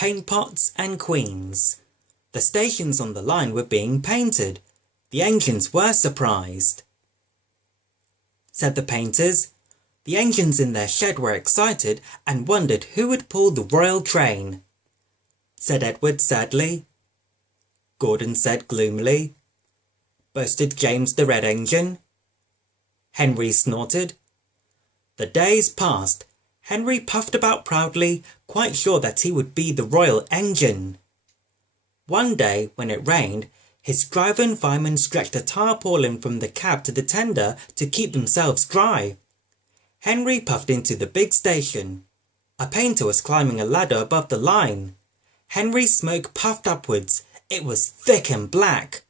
paint pots and queens. The stations on the line were being painted. The engines were surprised. Said the painters. The engines in their shed were excited and wondered who would pull the royal train. Said Edward sadly. Gordon said gloomily. Boasted James the Red Engine. Henry snorted. The days passed. Henry puffed about proudly, quite sure that he would be the royal engine. One day, when it rained, his driver and fireman stretched a tarpaulin from the cab to the tender to keep themselves dry. Henry puffed into the big station. A painter was climbing a ladder above the line. Henry's smoke puffed upwards. It was thick and black.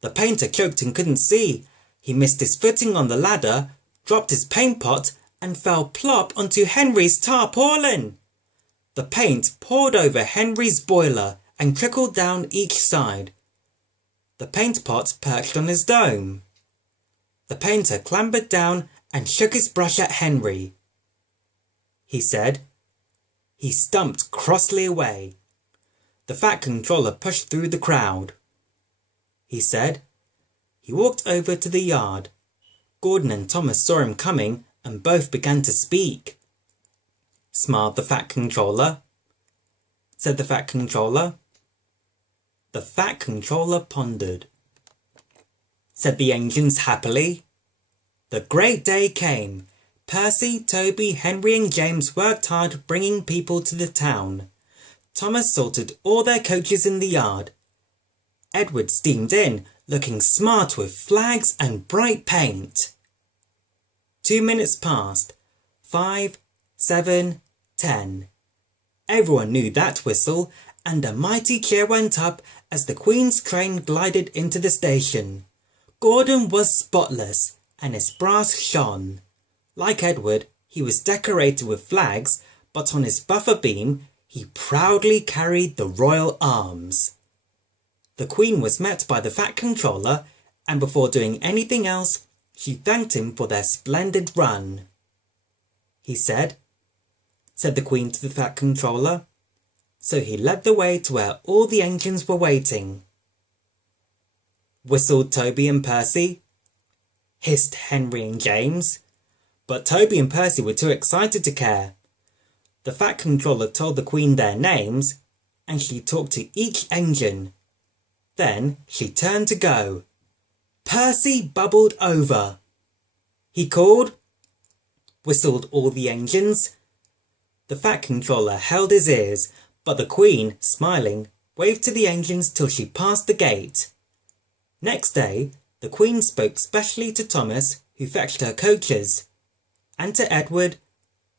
The painter choked and couldn't see. He missed his footing on the ladder, dropped his paint pot, and fell plop onto Henry's tarpaulin. The paint poured over Henry's boiler and trickled down each side. The paint pot perched on his dome. The painter clambered down and shook his brush at Henry. He said. He stumped crossly away. The Fat Controller pushed through the crowd. He said. He walked over to the yard. Gordon and Thomas saw him coming and both began to speak. Smiled the Fat Controller. Said the Fat Controller. The Fat Controller pondered. Said the engines happily. The great day came. Percy, Toby, Henry and James worked hard bringing people to the town. Thomas sorted all their coaches in the yard. Edward steamed in, looking smart with flags and bright paint. 2 minutes passed. 5, 7, 10. Everyone knew that whistle, and a mighty cheer went up as the Queen's train glided into the station. Gordon was spotless, and his brass shone. Like Edward, he was decorated with flags, but on his buffer beam, he proudly carried the royal arms. The Queen was met by the Fat Controller, and before doing anything else, she thanked him for their splendid run. He said the Queen to the Fat Controller. So he led the way to where all the engines were waiting. Whistled Toby and Percy. Hissed Henry and James. But Toby and Percy were too excited to care. The Fat Controller told the Queen their names, and she talked to each engine. Then she turned to go. Percy bubbled over. He called. Whistled all the engines. The Fat Controller held his ears, but the Queen, smiling, waved to the engines till she passed the gate. Next day, the Queen spoke specially to Thomas, who fetched her coaches, and to Edward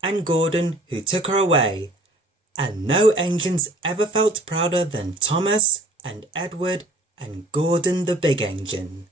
and Gordon, who took her away, and no engines ever felt prouder than Thomas and Edward and Gordon the Big Engine.